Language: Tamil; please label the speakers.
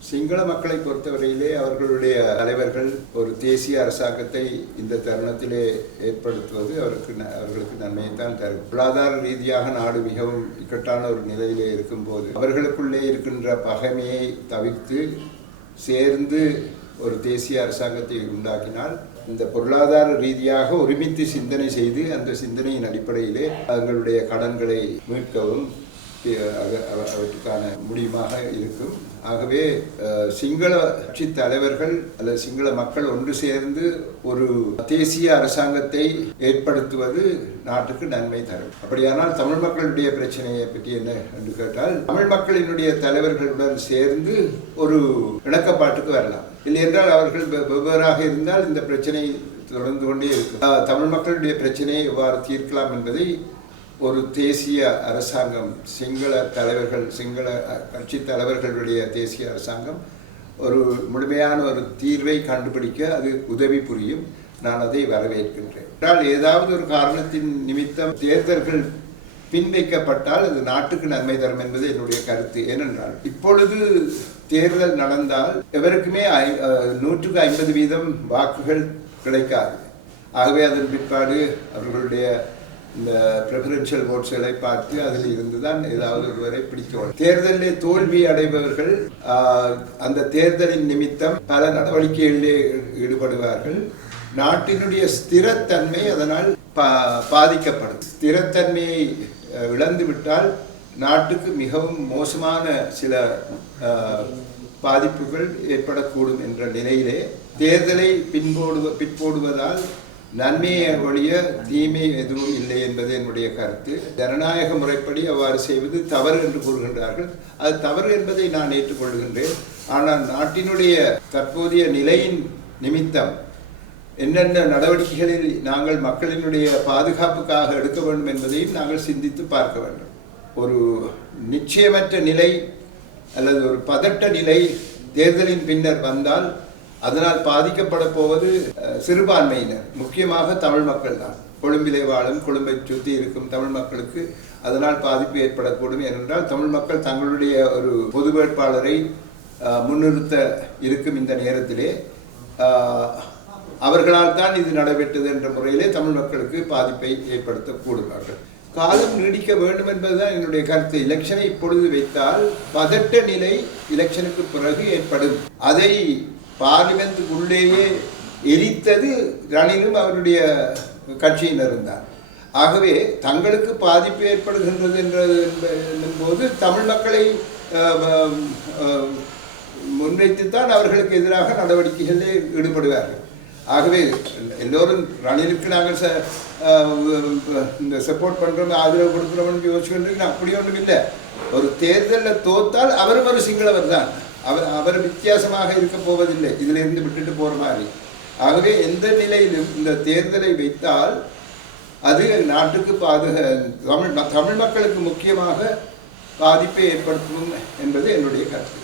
Speaker 1: சிங்கள மக்களை பொறுத்தவரையிலே அவர்களுடைய தலைவர்கள் ஒரு தேசிய அரசாங்கத்தை இந்த தருணத்திலே ஏற்படுத்துவது அவருக்கு ந- அவர்களுக்கு நன்மையைத்தான் தரும். பொருளாதார ரீதியாக நாடு மிகவும் இக்கட்டான ஒரு நிலையிலே இருக்கும்போது அவர்களுக்குள்ளே இருக்கின்ற பகைமையை தவிர்த்து சேர்ந்து ஒரு தேசிய அரசாங்கத்தை உண்டாக்கினால் இந்த பொருளாதார ரீதியாக ஒருமித்து சிந்தனை செய்து அந்த சிந்தனையின் அடிப்படையிலே தங்களுடைய கடன்களை மீட்கவும் அவற்றுக்கான முடியுமாக இருக்கும். ஆகவே சிங்கள கட்சி தலைவர்கள் அல்லது சிங்கள மக்கள் ஒன்று சேர்ந்து ஒரு தேசிய அரசாங்கத்தை ஏற்படுத்துவது நாட்டுக்கு நன்மை தரும். அப்படியானால் தமிழ் மக்களுடைய பிரச்சனையை பற்றி என்ன என்று கேட்டால் தமிழ் மக்களினுடைய தலைவர்களுடன் சேர்ந்து ஒரு இணக்கப்பாட்டுக்கு வரலாம். இல்லை என்றால் அவர்கள் வெ- வெவ்வேறாக இருந்தால் இந்த பிரச்சனை தொடர்ந்து கொண்டே இருக்கும். தமிழ் மக்களுடைய பிரச்சனையை எவ்வாறு தீர்க்கலாம் என்பதை ஒரு தேசிய அரசாங்கம் சிங்கள தலைவர்கள் சிங்கள கட்சி தலைவர்களுடைய தேசிய அரசாங்கம் ஒரு முழுமையான ஒரு தீர்வை கண்டுபிடிக்க அது உதவி புரியும். நான் அதை வரவேற்கின்றேன். என்றால் ஏதாவது ஒரு காரணத்தின் நிமித்தம் தேர்தல்கள் பின்வைக்கப்பட்டால் அது நாட்டுக்கு நன்மை தரும் என்பது என்னுடைய கருத்து. ஏனென்றால் இப்பொழுது தேர்தல் நடந்தால் எவருக்குமே ஐ- நூற்றுக்கு ஐம்பது வீதம் வாக்குகள் கிடைக்காது. ஆகவே அதன் பிற்பாடு அவர்களுடைய இந்த preferential ஓட்ஸ்களை பார்த்து அதில் இருந்துதான் ஏதாவது ஒருவரை பிடிக்கவும் தேர்தலில் தோல்வி அடைபவர்கள் அந்த தேர்தலின் நிமித்தம் பல நடவடிக்கைகளிலே ஈடுபடுவார்கள். நாட்டினுடைய ஸ்திரத்தன்மை அதனால் பா- பாதிக்கப்படும். ஸ்திரத்தன்மையை அஹ், விட்டால் நாட்டுக்கு மிகவும் மோசமான சில அஹ், பாதிப்புகள் ஏற்படக்கூடும் என்ற நிலையிலே தேர்தலை பின்போடுவ பிற்போடுவதால் நன்மையை ஒழிய தீமை எதுவும் இல்லை என்பது என்னுடைய கருத்து. ஜனநாயக முறைப்படி அவ்வாறு செய்வது தவறு என்று கூறுகின்றார்கள். அது தவறு என்பதை நான் ஏற்றுக்கொள்கின்றேன். ஆனால் நாட்டினுடைய தற்போதைய நிலையின் நிமித்தம் என்னென்ன நடவடிக்கைகளில் நாங்கள் மக்களினுடைய பாதுகாப்புக்காக எடுக்க வேண்டும் என்பதையும் நாங்கள் சிந்தித்து பார்க்க வேண்டும். ஒரு நிச்சயமற்ற நிலை அல்லது ஒரு பதட்ட நிலை தேர்தலின் பின்னர் வந்தால் அதனால் பாதிக்கப்பட போவது சிறுபான்மையினர். முக்கியமாக தமிழ் மக்கள் தான். கொழும்பிலே வாழும் கொழும்பை சுற்றி இருக்கும் தமிழ் மக்களுக்கு அதனால் பாதிப்பு ஏற்படக்கூடும். ஏனென்றால் தமிழ் மக்கள் தங்களுடைய ஒரு பொது வேட்பாளரை முன்னிறுத்த இருக்கும் இந்த நேரத்திலே. அவர்களால் தான் இது நடைபெற்றது என்ற முறையிலே தமிழ் மக்களுக்கு பாதிப்பை ஏற்படுத்தக்கூடுவார்கள். காலம் நீடிக்க வேண்டும் என்பதுதான் என்னுடைய கருத்து. எலெக்ஷனை இப்பொழுது வைத்தால் பதட்ட நிலை எலெக்ஷனுக்கு பிறகு ஏற்படும். அதை பார்லிமெண்ட்டுக்குள்ளேயே எரித்தது ரணிலும் அவருடைய கட்சியினரும் தான். ஆகவே தங்களுக்கு பாதிப்பு ஏற்படுகின்றது என்றது போது தமிழ் மக்களை முன்வைத்துத்தான் அவர்களுக்கு எதிராக நடவடிக்கைகளில் ஈடுபடுவார்கள். ஆகவே எல்லோரும் ரணிலுக்கு நாங்கள் ச- இந்த சப்போர்ட் பண்ணுறோம் ஆதரவு கொடுக்குறோம்னு யோசிச்சுட்டு அப்படி ஒன்றும் இல்லை ஒரு தேர்தலில் தோத்தால் அவரும் ஒரு சிங்களவர் தான் அவர் அவர் வித்தியாசமாக இருக்க போவதில்லை. இதிலிருந்து விட்டுட்டு போகிற மாதிரி. ஆகவே எந்த நிலையிலும் இந்த தேர்தலை வைத்தால் அது நாட்டுக்கு பாதுகா தமிழ் தமிழ் மக்களுக்கு முக்கியமாக பாதிப்பை ஏற்படுத்தும் என்பது என்னுடைய கருத்து.